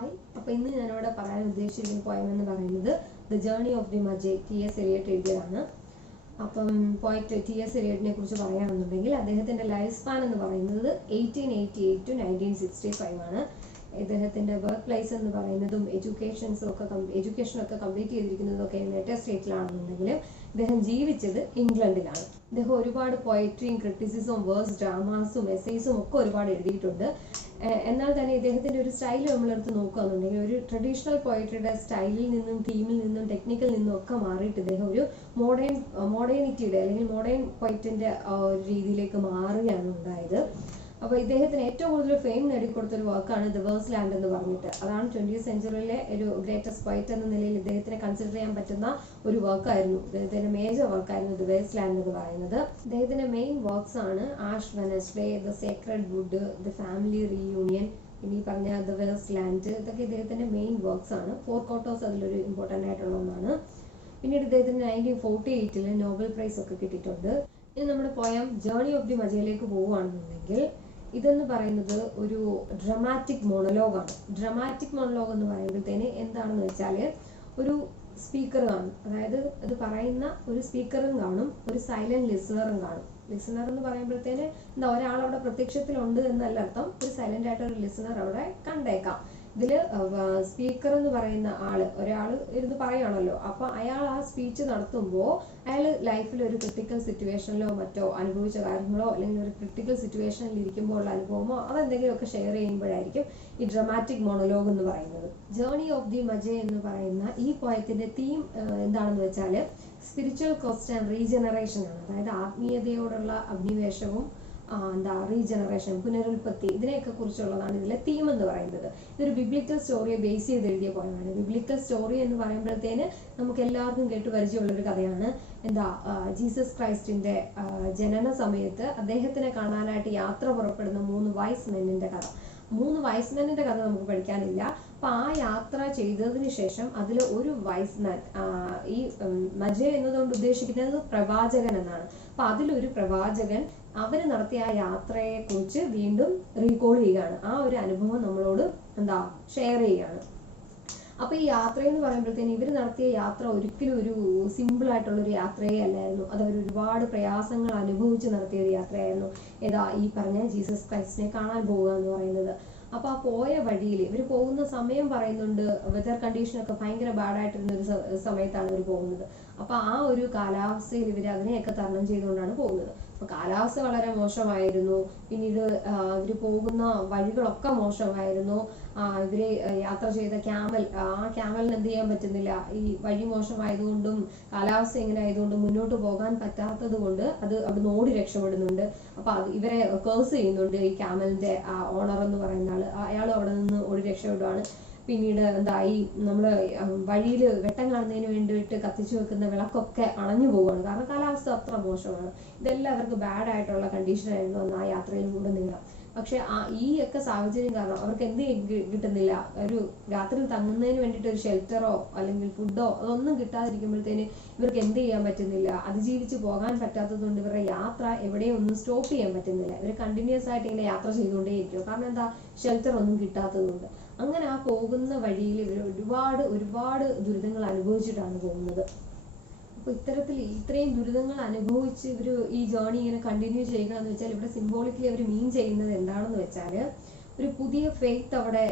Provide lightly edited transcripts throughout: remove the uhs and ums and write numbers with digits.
Hi, അപ്പോൾ ഇന്ന് ഞാനിവിടെ പറയാൻ ഉദ്ദേശിച്ചിരിക്കുന്ന പോയം എന്ന് പറയുന്നത് the journey of the magi T.S. Eliot എഴുതിയതാണ്. അപ്പം പോയറ്റ് T.S. Eliotനെ കുറിച്ച് പറയുകയാണെന്നുണ്ടെങ്കിൽ അദ്ദേഹത്തിൻ്റെ ലൈഫ് സ്പാൻ എന്ന് പറയുന്നത് 1888 to 1965 ആണ്. ഇദ്ദേഹത്തിൻ്റെ വർക്ക് പ്ലേസ് എന്ന് പറയുന്നതും എഡ്യൂക്കേഷനൊക്കെ കംപ്ലീറ്റ് ചെയ്തിരിക്കുന്നതൊക്കെ യുണൈറ്റഡ് സ്റ്റേറ്റ്സിലാണെന്നുണ്ടെങ്കിലും ഇദ്ദേഹം ജീവിച്ചത് ഇംഗ്ലണ്ടിലാണ്. ഇദ്ദേഹം ഒരുപാട് പോയട്രിയും ക്രിറ്റിസിസവും വേഴ്സ് ഡ്രാമാസും എസ്സേസും ഒക്കെ ഒരുപാട് എഴുതിയിട്ടുണ്ട്. എന്നാൽ തന്നെ ഇദ്ദേഹത്തിൻ്റെ ഒരു സ്റ്റൈൽ നമ്മളെടുത്ത് നോക്കുകയാണെന്നുണ്ടെങ്കിൽ ഒരു ട്രഡീഷണൽ പോയട്രിയുടെ സ്റ്റൈലിൽ നിന്നും തീമിൽ നിന്നും ടെക്നിക്കിൽ നിന്നും ഒക്കെ മാറിയിട്ട് ഇദ്ദേഹം ഒരു മോഡേണിറ്റിയുടെ അല്ലെങ്കിൽ മോഡേൺ പോയറ്റിൻ്റെ ഒരു രീതിയിലേക്ക് മാറുകയാണ് ഉണ്ടായത്. അപ്പോൾ ഇദ്ദേഹത്തിന് ഏറ്റവും കൂടുതൽ ഫെയിം നേടിക്കൊടുത്തൊരു വർക്കാണ് ദ വേഴ്സ് ലാൻഡ് എന്ന് പറഞ്ഞിട്ട്. അതാണ് 20th സെഞ്ച്വറിയിലെ ഒരു ഗ്രേറ്റസ്റ്റ് പോയറ്റ് എന്ന നിലയിൽ ഇദ്ദേഹത്തിനെ കൺസിഡർ ചെയ്യാൻ പറ്റുന്ന ഒരു വർക്കായിരുന്നു. ഇദ്ദേഹത്തിൻ്റെ മേജർ വർക്കായിരുന്നു ദ വേഴ്സ് ലാൻഡ് എന്ന് പറയുന്നത്. ഇദ്ദേഹത്തിൻ്റെ മെയിൻ വർക്ക്സ് ആണ് Ash Wednesday, the Sacred Wood, the Family Reunion, ഇനി പറഞ്ഞ ദ വേഴ്സ് ലാൻഡ്. ഇതൊക്കെ ഇദ്ദേഹത്തിൻ്റെ മെയിൻ വർക്ക്സ് ആണ്. 4 ക്വാർട്ടേഴ്സ് അതിലൊരു ഇമ്പോർട്ടൻ്റ് ആയിട്ടുള്ള ഒന്നാണ്. പിന്നീട് ഇദ്ദേഹത്തിന് 1948 നോബൽ പ്രൈസ് ഒക്കെ കിട്ടിയിട്ടുണ്ട്. ഇനി നമ്മുടെ പോയം ജേർണി ഓഫ് ദി മജയിലേക്ക് പോവുകയാണെന്നുണ്ടെങ്കിൽ ഇതെന്ന് പറയുന്നത് ഒരു ഡ്രമാറ്റിക് മോണലോഗാണ്. ഡ്രമാറ്റിക് മോണലോഗ് എന്ന് പറയുമ്പോഴത്തേന് എന്താണെന്ന് വെച്ചാൽ ഒരു സ്പീക്കർ കാണും, അതായത് അത് പറയുന്ന ഒരു സ്പീക്കറും കാണും, ഒരു സൈലന്റ് ലിസണറും കാണും. ലിസണർ എന്ന് പറയുമ്പോഴത്തേന് ഒരാളവിടെ പ്രത്യക്ഷത്തിലുണ്ട് എന്നല്ല അർത്ഥം, ഒരു സൈലന്റ് ആയിട്ട് ഒരു ലിസണർ അവിടെ കണ്ടേക്കാം. ഇതില് സ്പീക്കർ എന്ന് പറയുന്ന ഒരാൾ ഇരുന്ന് പറയുകയാണല്ലോ, അപ്പൊ അയാൾ ആ സ്പീച്ച് നടത്തുമ്പോൾ അയാൾ ലൈഫിൽ ഒരു ക്രിട്ടിക്കൽ സിറ്റുവേഷനിലോ മറ്റോ അനുഭവിച്ച കാര്യങ്ങളോ അല്ലെങ്കിൽ ഒരു ക്രിട്ടിക്കൽ സിറ്റുവേഷനിൽ ഇരിക്കുമ്പോൾ ഉള്ള അനുഭവമോ അതെന്തെങ്കിലുമൊക്കെ ഷെയർ ചെയ്യുമ്പോഴായിരിക്കും ഈ ഡ്രമാറ്റിക് മോണോലോഗ് എന്ന് പറയുന്നത്. ജേർണി ഓഫ് ദി മജൈ എന്ന് പറയുന്ന ഈ പോയത്തിന്റെ തീം എന്താണെന്ന് വെച്ചാൽ സ്പിരിച്വൽ ക്വസ്റ്റ് ആൻഡ് റീജനറേഷൻ ആണ്. അതായത് ആത്മീയതയോടുള്ള അഭിനിവേശവും റീജനറേഷൻ, പുനരുൽപ്പത്തി, ഇതിനെയൊക്കെ കുറിച്ചുള്ളതാണ് ഇതിലെ തീം എന്ന് പറയുന്നത്. ഇതൊരു ബിബ്ലിക്കൽ സ്റ്റോറിയെ ബേസ് ചെയ്ത് എഴുതിയ പോയമാണ്. ബിബ്ലിക്കൽ സ്റ്റോറി എന്ന് പറയുമ്പോഴത്തേന് നമുക്ക് എല്ലാവർക്കും കേട്ട് പരിചയമുള്ളൊരു കഥയാണ്. ജീസസ് ക്രൈസ്റ്റിന്റെ ജനന സമയത്ത് അദ്ദേഹത്തിനെ കാണാനായിട്ട് യാത്ര പുറപ്പെടുന്ന 3 വൈസ് മെന്നിന്റെ കഥ. 3 വൈസ് മെന്നിന്റെ കഥ നമുക്ക് പഠിക്കാനില്ല. അപ്പൊ ആ യാത്ര ചെയ്തതിന് ശേഷം അതിൽ ഒരു വൈസ് മാൻ, ഈ മജൈ എന്നതുകൊണ്ട് ഉദ്ദേശിക്കുന്നത് പ്രവാചകൻ എന്നാണ്. അപ്പൊ അതിലൊരു പ്രവാചകൻ അവര് നടത്തിയ ആ യാത്രയെ കുറിച്ച് വീണ്ടും റീകോൾ ചെയ്യുകയാണ്. ആ ഒരു അനുഭവം നമ്മളോട് ഷെയർ ചെയ്യുകയാണ്. അപ്പൊ ഈ യാത്ര എന്ന് പറയുമ്പോഴത്തേന് ഇവർ നടത്തിയ യാത്ര ഒരിക്കലും ഒരു സിമ്പിൾ ആയിട്ടുള്ള ഒരു യാത്രയേ അല്ലായിരുന്നു. അത് അവർ ഒരുപാട് പ്രയാസങ്ങൾ അനുഭവിച്ച് നടത്തിയ ഒരു യാത്രയായിരുന്നു. ഈ പറഞ്ഞ ജീസസ് ക്രൈസ്റ്റിനെ കാണാൻ പോവുക എന്ന് പറയുന്നത്. അപ്പൊ ആ പോയ വഴിയിൽ ഇവർ പോകുന്ന സമയം പറയുന്നുണ്ട്, വെതർ കണ്ടീഷനൊക്കെ ഭയങ്കര ബാഡായിട്ടിരുന്ന ഒരു സമയത്താണ് ഇവർ പോകുന്നത്. അപ്പൊ ആ ഒരു കാലാവസ്ഥയിൽ ഇവർ അതിനെയൊക്കെ തരണം ചെയ്തുകൊണ്ടാണ് പോകുന്നത്. അപ്പൊ കാലാവസ്ഥ വളരെ മോശമായിരുന്നു. പിന്നീട് ഇവർ പോകുന്ന വഴികളൊക്കെ മോശമായിരുന്നു. ഇവര് യാത്ര ചെയ്ത ക്യാമലിന് എന്ത് ചെയ്യാൻ പറ്റുന്നില്ല, ഈ വഴി മോശമായതുകൊണ്ടും കാലാവസ്ഥ ഇങ്ങനെ ആയതുകൊണ്ടും മുന്നോട്ട് പോകാൻ പറ്റാത്തത് കൊണ്ട് അത് അവിടെ ഓടി രക്ഷപ്പെടുന്നുണ്ട്. അപ്പൊ ഇവരെ കേഴ്സ് ചെയ്യുന്നുണ്ട്. ഈ ക്യാമലിന്റെ ഓണർ എന്ന് പറയുന്ന അയാളും അവിടെ നിന്ന് ഓടി രക്ഷപ്പെടുകയാണ്. പിന്നീട് ഈ നമ്മള് വഴിയിൽ വെട്ടം കാണുന്നതിന് വേണ്ടിയിട്ട് കത്തിച്ചു വെക്കുന്ന വിളക്കൊക്കെ അണഞ്ഞു പോവുകയാണ്, കാരണം കാലാവസ്ഥ അത്ര മോശമാണ്. ഇതെല്ലാം അവർക്ക് ബാഡ് ആയിട്ടുള്ള കണ്ടീഷനായിരുന്നു അന്ന് ആ യാത്രയിലൂടെ നീങ്ങാം. പക്ഷെ ഈ ഒക്കെ സാഹചര്യം കാരണം അവർക്ക് എന്ത് കിട്ടുന്നില്ല, ഒരു രാത്രി തങ്ങുന്നതിന് വേണ്ടിയിട്ട് ഒരു ഷെൽട്ടറോ അല്ലെങ്കിൽ ഫുഡോ അതൊന്നും കിട്ടാതിരിക്കുമ്പോഴത്തേന് ഇവർക്ക് എന്ത് ചെയ്യാൻ പറ്റുന്നില്ല, അതിജീവിച്ച് പോകാൻ പറ്റാത്തത് കൊണ്ട് ഇവരുടെ യാത്ര എവിടെയും ഒന്നും സ്റ്റോപ്പ് ചെയ്യാൻ പറ്റുന്നില്ല. ഇവർ കണ്ടിന്യൂസ് ആയിട്ട് ഇങ്ങനെ യാത്ര ചെയ്തുകൊണ്ടേയിരിക്കും, കാരണം ഷെൽട്ടർ ഒന്നും കിട്ടാത്തത് കൊണ്ട്. അങ്ങനെ ആ പോകുന്ന വഴിയിൽ ഇവർ ഒരുപാട് ദുരിതങ്ങൾ അനുഭവിച്ചിട്ടാണ് പോകുന്നത്. അപ്പൊ ഇത്രയും ദുരിതങ്ങൾ അനുഭവിച്ച് ഇവർ ഈ ജേർണി ഇങ്ങനെ കണ്ടിന്യൂ ചെയ്യുക എന്ന് വെച്ചാൽ ഇവിടെ സിംബോളിക്കലി അവർ മീൻ ചെയ്യുന്നത് എന്താണെന്ന് വെച്ചാൽ ഒരു പുതിയ ഫെയ്ത്ത് അവിടെ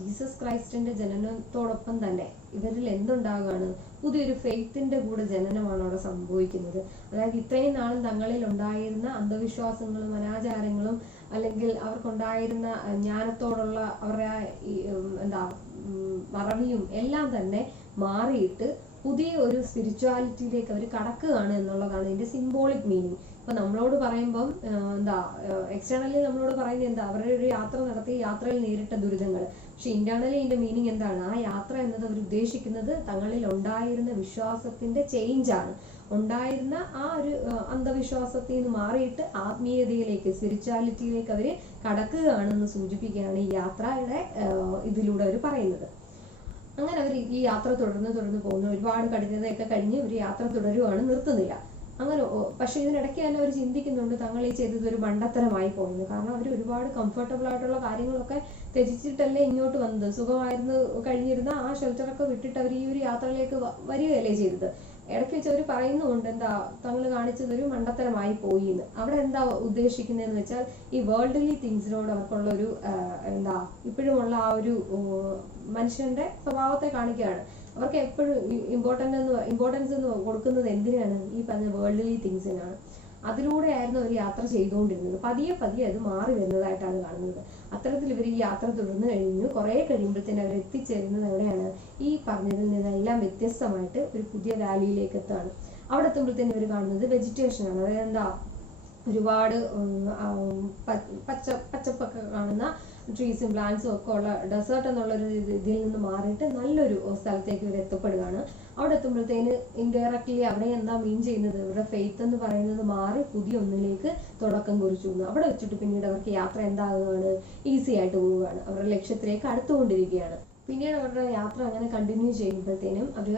ജീസസ് ക്രൈസ്റ്റിന്റെ ജനനത്തോടൊപ്പം തന്നെ ഇവരിൽ എന്തുണ്ടാകുകയാണ്, പുതിയൊരു ഫെയ്ത്തിന്റെ കൂടെ ജനനമാണ് അവിടെ സംഭവിക്കുന്നത്. അതായത് ഇത്രയും നാളും തങ്ങളിൽ ഉണ്ടായിരുന്ന അന്ധവിശ്വാസങ്ങളും അനാചാരങ്ങളും അല്ലെങ്കിൽ അവർക്കുണ്ടായിരുന്ന ജ്ഞാനത്തോടുള്ള അവരുടെ മറവിയും എല്ലാം തന്നെ മാറിയിട്ട് പുതിയ ഒരു സ്പിരിച്വാലിറ്റിയിലേക്ക് അവർ കടക്കുകയാണ് എന്നുള്ളതാണ് ഇതിന്റെ സിംബോളിക് മീനിങ്. ഇപ്പൊ നമ്മളോട് പറയുമ്പം എക്സ്റ്റേണലി നമ്മളോട് പറയുന്നത് അവരുടെ ഒരു യാത്ര നടത്തി യാത്രയിൽ നേരിട്ട ദുരിതങ്ങൾ. പക്ഷെ ഇന്റേണലി ഇതിന്റെ മീനിങ് എന്താണ്, ആ യാത്ര എന്നത് അവർ ഉദ്ദേശിക്കുന്നത് തങ്ങളിൽ ഉണ്ടായിരുന്ന വിശ്വാസത്തിന്റെ ചേഞ്ചാണ്. ഉണ്ടായിരുന്ന ആ ഒരു അന്ധവിശ്വാസത്തിൽ നിന്ന് മാറിയിട്ട് ആത്മീയതയിലേക്ക്, സ്പിരിച്വാലിറ്റിയിലേക്ക് അവർ കടക്കുകയാണെന്ന് സൂചിപ്പിക്കുകയാണ് ഈ യാത്രയുടെ ഇതിലൂടെ അവർ പറയുന്നത്. അങ്ങനെ അവർ ഈ യാത്ര തുടർന്ന് പോകുന്നു. ഒരുപാട് കഠിനതയൊക്കെ കഴിഞ്ഞ് ഒരു യാത്ര തുടരുവാണ്, നിർത്തുന്നില്ല. അങ്ങനെ പക്ഷെ ഇതിനിടയ്ക്ക് തന്നെ അവർ ചിന്തിക്കുന്നുണ്ട് തങ്ങൾ ഈ ചെയ്തത് ഒരു മണ്ടത്തരമായി പോയെന്ന്. കാരണം അവർ ഒരുപാട് കംഫർട്ടബിൾ ആയിട്ടുള്ള കാര്യങ്ങളൊക്കെ ത്യജിച്ചിട്ടല്ലേ ഇങ്ങോട്ട് വന്നത്. സുഖമായിരുന്നു കഴിഞ്ഞിരുന്ന ആ ഷെൽട്ടറൊക്കെ വിട്ടിട്ട് അവർ ഈ ഒരു യാത്രയിലേക്ക് വരികയല്ലേ ചെയ്തത്. ഇടയ്ക്ക് വെച്ച് അവർ പറയുന്നുണ്ട് എന്താ തങ്ങൾ കാണിച്ചത് ഒരു മണ്ടത്തരമായി പോയി എന്ന്. അവിടെ എന്താ ഉദ്ദേശിക്കുന്നതെന്ന് വെച്ചാൽ ഈ വേൾഡ്ലി തിങ്സിനോട് അവർക്കുള്ള ഒരു എന്താ ഇപ്പോഴുമുള്ള ആ ഒരു മനുഷ്യന്റെ സ്വഭാവത്തെ കാണിക്കുകയാണ്. അവർക്ക് എപ്പോഴും ഇമ്പോർട്ടൻസ് എന്ന് കൊടുക്കുന്നത് എന്തിനാണ്? ഈ പറഞ്ഞ വേൾഡ്ലി തിങ്സിനാണ്. അതിലൂടെയായിരുന്നു അവർ യാത്ര ചെയ്തുകൊണ്ടിരുന്നത്. പതിയെ പതിയെ അത് മാറി വരുന്നതായിട്ടാണ് കാണുന്നത്. അത്തരത്തിൽ ഇവർ ഈ യാത്ര തുടർന്ന് കഴിഞ്ഞു. കുറെ കഴിയുമ്പോഴത്തേന് അവർ എത്തിച്ചേരുന്നത് എവിടെയാണ്? ഈ പറഞ്ഞതിൽ നിന്നെല്ലാം വ്യത്യസ്തമായിട്ട് ഒരു പുതിയ വാലിയിലേക്ക് എത്താണ്. അവിടെ എത്തുമ്പോഴത്തേന് ഇവർ കാണുന്നത് വെജിറ്റേഷൻ ആണ്. അതായത് എന്താ ഒരുപാട് പച്ചപ്പൊക്കെ കാണുന്ന ട്രീസും പ്ലാന്റ്സും ഒക്കെ ഉള്ള ഡെസേർട്ട് എന്നുള്ളൊരു ഇതിൽ നിന്ന് മാറിയിട്ട് നല്ലൊരു സ്ഥലത്തേക്ക് ഇവർ എത്തപ്പെടുകയാണ്. അവിടെ എത്തുമ്പോഴത്തേന് ഇൻഡയറക്ട്ലി അവിടെ എന്താ മീൻ ചെയ്യുന്നത്? ഇവരുടെ ഫെയ്ത്ത് എന്ന് പറയുന്നത് മാറി പുതിയ ഒന്നിലേക്ക് തുടക്കം കുറിച്ചു. അവിടെ വെച്ചിട്ട് പിന്നീട് അവർക്ക് യാത്ര എന്താകുകയാണ്? ഈസി ആയിട്ട് പോവുകയാണ്. അവരുടെ ലക്ഷ്യത്തിലേക്ക് അടുത്തുകൊണ്ടിരിക്കുകയാണ്. പിന്നീട് അവരുടെ യാത്ര അങ്ങനെ കണ്ടിന്യൂ ചെയ്യുമ്പോഴത്തേനും അവർ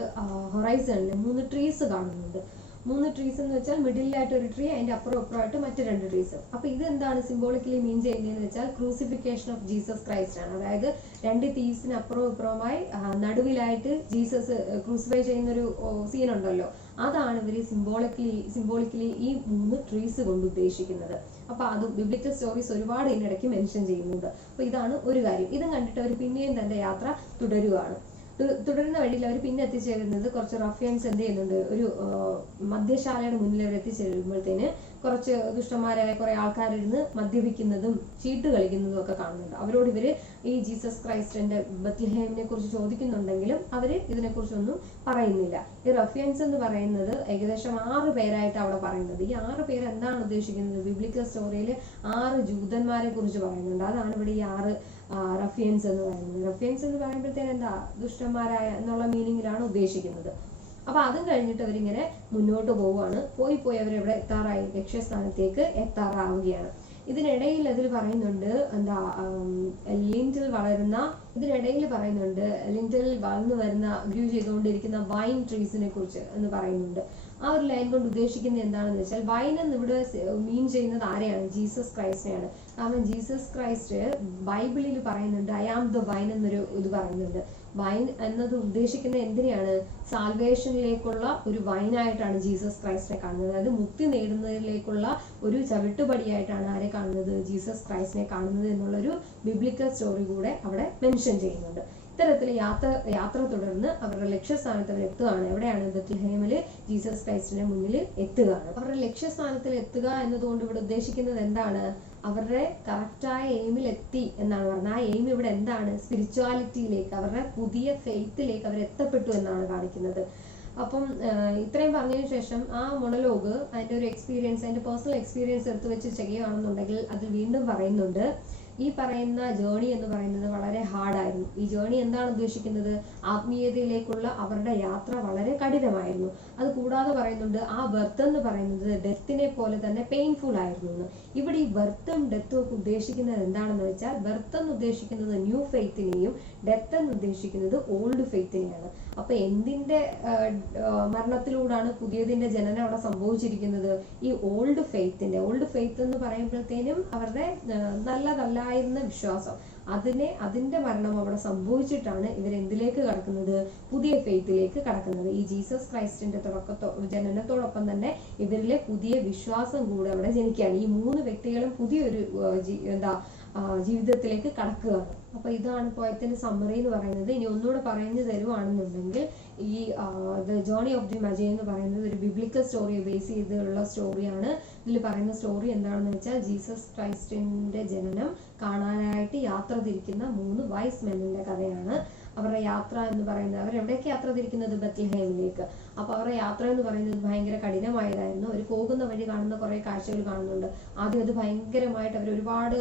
ഹൊറൈസണിൽ 3 ട്രീസ് കാണുന്നുണ്ട്. 3 ട്രീസ് എന്ന് വെച്ചാൽ മിഡിലായിട്ട് ഒരു ട്രീ, അതിന്റെ അപ്പുറമായിട്ട് മറ്റ് 2 ട്രീസ്. അപ്പൊ ഇത് എന്താണ് സിംബോളിക്കലി മീൻ ചെയ്യുന്നതെന്ന് വെച്ചാൽ ക്രൂസിഫിക്കേഷൻ ഓഫ് ജീസസ് ക്രൈസ്റ്റ് ആണ്. അതായത് 2 തീവ്സിന് അപ്പുറവും ഇപ്പുറമായി നടുവിലായിട്ട് ജീസസ് ക്രൂസിഫൈ ചെയ്യുന്ന ഒരു സീൻ ഉണ്ടല്ലോ. അതാണ് ഇവർ സിംബോളിക്കലി ഈ 3 ട്രീസ് കൊണ്ട് ഉദ്ദേശിക്കുന്നത്. അപ്പൊ അത് ബിബ്ലിക്കൽ സ്റ്റോറീസ് ഒരുപാട് ഇതിനിടയ്ക്ക് മെൻഷൻ ചെയ്യുന്നുണ്ട്. അപ്പൊ ഇതാണ് ഒരു കാര്യം. ഇതും കണ്ടിട്ട് അവർ പിന്നെയും തന്റെ യാത്ര തുടരുകയാണ്. തുടരുന്ന വഴിയിൽ അവർ പിന്നെ എത്തിച്ചേരുന്നത് കുറച്ച് റഫിയൻസ് എന്ത് ചെയ്യുന്നുണ്ട്? ഒരു മദ്യശാലയുടെ മുന്നിൽ അവർ എത്തിച്ചേരുമ്പോഴത്തേന് കുറച്ച് ദുഷ്ടന്മാരായ കുറെ ആൾക്കാരിരുന്ന് മദ്യപിക്കുന്നതും ചീട്ട് കളിക്കുന്നതും ഒക്കെ കാണുന്നുണ്ട്. അവരോട് ഇവര് ഈ ജീസസ് ക്രൈസ്റ്റിന്റെ ബത്ലഹേമിനെ കുറിച്ച് ചോദിക്കുന്നുണ്ടെങ്കിലും അവര് ഇതിനെക്കുറിച്ചൊന്നും പറയുന്നില്ല. ഈ റഫിയൻസ് എന്ന് പറയുന്നത് ഏകദേശം 6 പേരായിട്ട് അവിടെ പറയുന്നത്. ഈ 6 പേര് എന്താണ് ഉദ്ദേശിക്കുന്നത്? ബിബ്ലിക്കൽ സ്റ്റോറിയിൽ 6 ജൂതന്മാരെ കുറിച്ച് പറയുന്നുണ്ട്. അതാണ് ഇവിടെ ഈ 6 റഫിയൻസ് എന്ന് പറയുന്നത്. റഫിയൻസ് എന്ന് പറയുമ്പോഴത്തേന് എന്താ ദുഷ്ടന്മാരായ എന്നുള്ള മീനിങ്ങിലാണ് ഉദ്ദേശിക്കുന്നത്. അപ്പൊ അതും കഴിഞ്ഞിട്ട് അവരിങ്ങനെ മുന്നോട്ട് പോവുകയാണ്. പോയി അവരെവിടെ എത്താറായി? ലക്ഷ്യസ്ഥാനത്തേക്ക് എത്താറാവുകയാണ്. ഇതിനിടയിൽ അതിൽ പറയുന്നുണ്ട് എന്താ ലിൻഡിൽ വളർന്നു വരുന്ന ഗ്രൂ ചെയ്തുകൊണ്ടിരിക്കുന്ന വൈൻ ട്രീസിനെ കുറിച്ച് എന്ന് പറയുന്നുണ്ട്. ആ ഒരു ലൈൻ കൊണ്ട് ഉദ്ദേശിക്കുന്നത് എന്താണെന്ന് വെച്ചാൽ വൈൻ എന്ന് ഇവിടെ മീൻ ചെയ്യുന്നത് ആരെയാണ്? ജീസസ് ക്രൈസ്റ്റിനെയാണ്. കാരണം ജീസസ് ക്രൈസ്റ്റ് ബൈബിളിൽ പറയുന്നുണ്ട് ഐ ആം ദ വൈൻ എന്നൊരു ഇത് പറയുന്നുണ്ട്. വൈൻ എന്നത് ഉദ്ദേശിക്കുന്നത് എന്തിനെയാണ്? സാൽവേഷനിലേക്കുള്ള ഒരു വൈനായിട്ടാണ് ജീസസ് ക്രൈസ്റ്റിനെ കാണുന്നത്. അതായത് മുക്തി നേടുന്നതിലേക്കുള്ള ഒരു ചവിട്ടുപടിയായിട്ടാണ് ആരെ കാണുന്നത്? ജീസസ് ക്രൈസ്റ്റിനെ കാണുന്നത് എന്നുള്ളൊരു ബിബ്ലിക്കൽ സ്റ്റോറി കൂടെ അവിടെ മെൻഷൻ ചെയ്യുന്നുണ്ട്. ഇത്തരത്തിൽ യാത്ര തുടർന്ന് അവരുടെ ലക്ഷ്യസ്ഥാനത്ത് അവർ എത്തുകയാണ്. എവിടെയാണ്? ബത്ലഹേമില് ജീസസ് ക്രൈസ്റ്റിന്റെ മുന്നിൽ എത്തുകയാണ്. അവരുടെ ലക്ഷ്യസ്ഥാനത്തിൽ എത്തുക എന്നതുകൊണ്ട് ഇവിടെ ഉദ്ദേശിക്കുന്നത് എന്താണ്? അവരുടെ കറക്റ്റായ എയിമിൽ എത്തി എന്നാണ് പറഞ്ഞത്. ആ എയിം ഇവിടെ എന്താണ്? സ്പിരിച്വാലിറ്റിയിലേക്ക്, അവരുടെ പുതിയ ഫെയ്ത്തിലേക്ക് അവർ എത്തപ്പെട്ടു എന്നാണ് കാണിക്കുന്നത്. അപ്പം ഇത്രയും പറഞ്ഞതിന് ശേഷം ആ മൊണലോഗ് അതിന്റെ ഒരു എക്സ്പീരിയൻസ്, അതിന്റെ പേഴ്സണൽ എക്സ്പീരിയൻസ് എടുത്തു വെച്ച് ചെയ്യുകയാണെന്നുണ്ടെങ്കിൽ അതിൽ വീണ്ടും പറയുന്നുണ്ട് ഈ പറയുന്ന ജേണി എന്ന് പറയുന്നത് വളരെ ഹാർഡായിരുന്നു. ഈ ജേണി എന്താണ് ഉദ്ദേശിക്കുന്നത്? ആത്മീയതയിലേക്കുള്ള അവരുടെ യാത്ര വളരെ കഠിനമായിരുന്നു. അത് കൂടാതെ പറയുന്നുണ്ട് ആ ബർത്ത് എന്ന് പറയുന്നത് ഡെത്തിനെ പോലെ തന്നെ പെയിൻഫുൾ ആയിരുന്നു എന്ന്. ഇവിടെ ഈ ബർത്തും ഡെത്തും ഒക്കെ ഉദ്ദേശിക്കുന്നത് എന്താണെന്ന് വെച്ചാൽ ബർത്ത് എന്ന് ഉദ്ദേശിക്കുന്നത് ന്യൂ ഫെയ്ത്തിനെയും ഡെത്ത് എന്ന് ഉദ്ദേശിക്കുന്നത് ഓൾഡ് ഫെയ്ത്തിനെയാണ്. അപ്പൊ എന്തിന്റെ മരണത്തിലൂടാണ് പുതിയതിന്റെ ജനനം അവിടെ സംഭവിച്ചിരിക്കുന്നത്? ഈ ഓൾഡ് ഫെയ്ത്ത് എന്ന് പറയുമ്പോഴത്തേനും അവരുടെ നല്ലതല്ലായിരുന്ന വിശ്വാസം, അതിന്റെ മരണം അവിടെ സംഭവിച്ചിട്ടാണ് ഇവരെന്തിലേക്ക് കടക്കുന്നത്? പുതിയ ഫെയ്ത്തിലേക്ക് കടക്കുന്നത്. ഈ ജീസസ് ക്രൈസ്റ്റിന്റെ ജനനത്തോടൊപ്പം തന്നെ ഇവരിലെ പുതിയ വിശ്വാസം കൂടെ അവിടെ ജനിക്കുകയാണ്. ഈ 3 വ്യക്തികളും പുതിയൊരു ജീവിതത്തിലേക്ക് കടക്കുകയാണ്. അപ്പൊ ഇതാണ് പോയത്തിന്റെ സമ്മറി എന്ന് പറയുന്നത്. ഇനി ഒന്നുകൂടെ പറഞ്ഞു തരുവാണെന്നുണ്ടെങ്കിൽ ഈ ദ ജേർണി ഓഫ് ദി മജി എന്ന് പറയുന്നത് ഒരു ബിബ്ലിക്കൽ സ്റ്റോറിയെ ബേസ് ചെയ്തുള്ള സ്റ്റോറിയാണ്. ഇതിൽ പറയുന്ന സ്റ്റോറി എന്താണെന്ന് വെച്ചാൽ ജീസസ് ക്രൈസ്റ്റിന്റെ ജനനം കാണാനായിട്ട് യാത്ര തിരിക്കുന്ന 3 വൈസ് മെന്നിന്റെ കഥയാണ്. അവരുടെ യാത്ര എന്ന് പറയുന്നത്, അവരെവിടേക്ക് യാത്ര തിരിക്കുന്നത്? ബത്ലഹേമിലേക്ക്. അപ്പൊ അവരുടെ യാത്ര എന്ന് പറയുന്നത് ഭയങ്കര കഠിനമായതായിരുന്നു. അവർ പോകുന്ന വഴി കാണുന്ന കുറെ കാഴ്ചകൾ കാണുന്നുണ്ട്. ആദ്യം അത് ഭയങ്കരമായിട്ട് അവർ ഒരുപാട്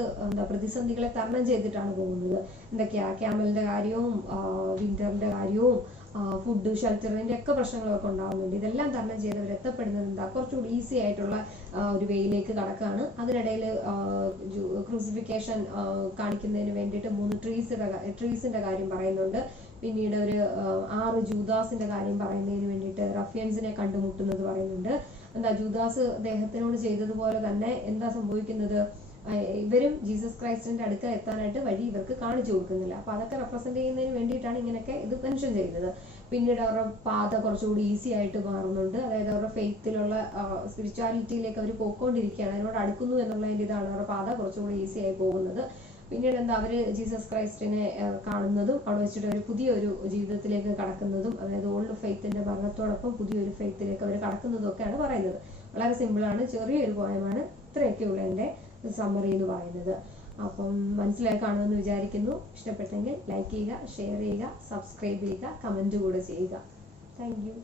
പ്രതിസന്ധികളെ തരണം ചെയ്തിട്ടാണ് പോകുന്നത്. എന്തൊക്കെയാ? ക്യാമലിന്റെ കാര്യവും വിന്ററിന്റെ കാര്യവും ഫുഡ് ഷെൽട്ടറിന്റെ ഒക്കെ പ്രശ്നങ്ങളൊക്കെ ഉണ്ടാവുന്നുണ്ട്. ഇതെല്ലാം തരണം ചെയ്ത് അവർ എത്തപ്പെടുന്നത് എന്താ? കുറച്ചുകൂടി ഈസി ആയിട്ടുള്ള ഒരു വേയിലേക്ക് കടക്കാണ്. അതിനിടയിൽ ക്രൂസിഫിക്കേഷൻ കാണിക്കുന്നതിന് വേണ്ടിയിട്ട് 3 ട്രീസിന്റെ കാര്യം പറയുന്നുണ്ട്. പിന്നീട് ഒരു 6 ജൂദാസിന്റെ കാര്യം പറയുന്നതിന് വേണ്ടിയിട്ട് റഫ്യൻസിനെ കണ്ടുമുട്ടുന്നത് പറയുന്നുണ്ട്. എന്താ ജൂദാസ് അദ്ദേഹത്തിനോട് ചെയ്തതുപോലെ തന്നെ എന്താ സംഭവിക്കുന്നത്, ഇവരും ജീസസ് ക്രൈസ്റ്റിന്റെ അടുക്ക എത്താനായിട്ട് വഴി ഇവർക്ക് കാണിച്ചു കൊടുക്കുന്നില്ല. അപ്പൊ അതൊക്കെ റെപ്രസെന്റ് ചെയ്യുന്നതിന് വേണ്ടിയിട്ടാണ് ഇങ്ങനെയൊക്കെ ഇത് മെൻഷൻ ചെയ്യുന്നത്. പിന്നീട് അവരുടെ പാത കുറച്ചുകൂടി ഈസി ആയിട്ട് മാറുന്നുണ്ട്. അതായത് അവരുടെ ഫെയ്ത്തിലുള്ള സ്പിരിച്വാലിറ്റിയിലേക്ക് അവർ പോയിക്കൊണ്ടിരിക്കുകയാണ്, അതിനോട് അടുക്കുന്നു എന്നുള്ളതിൻ്റെ ഇതാണ് അവരുടെ പാത കുറച്ചുകൂടി ഈസി ആയി പോകുന്നത്. പിന്നീട് എന്താ അവര് ജീസസ് ക്രൈസ്റ്റിനെ കാണുന്നതും അവിടെ വെച്ചിട്ട് ഒരു പുതിയൊരു ജീവിതത്തിലേക്ക് കടക്കുന്നതും, അതായത് ഓൾഡ് ഫെയ്ത്തിന്റെ ഭരണത്തോടൊപ്പം പുതിയൊരു ഫെയ്ത്തിലേക്ക് അവർ കടക്കുന്നതും ഒക്കെയാണ് പറയുന്നത്. വളരെ സിമ്പിളാണ്, ചെറിയൊരു പോയമാണ്. ഇത്രയൊക്കെയുള്ള എൻ്റെ സമ്മറി എന്ന് പറയുന്നത്. അപ്പം മനസ്സിലായി കാണുമെന്ന് വിചാരിക്കുന്നു. ഇഷ്ടപ്പെട്ടെങ്കിൽ ലൈക്ക് ചെയ്യുക, ഷെയർ ചെയ്യുക, സബ്സ്ക്രൈബ് ചെയ്യുക, കമൻറ്റ് കൂടെ ചെയ്യുക. Thank you.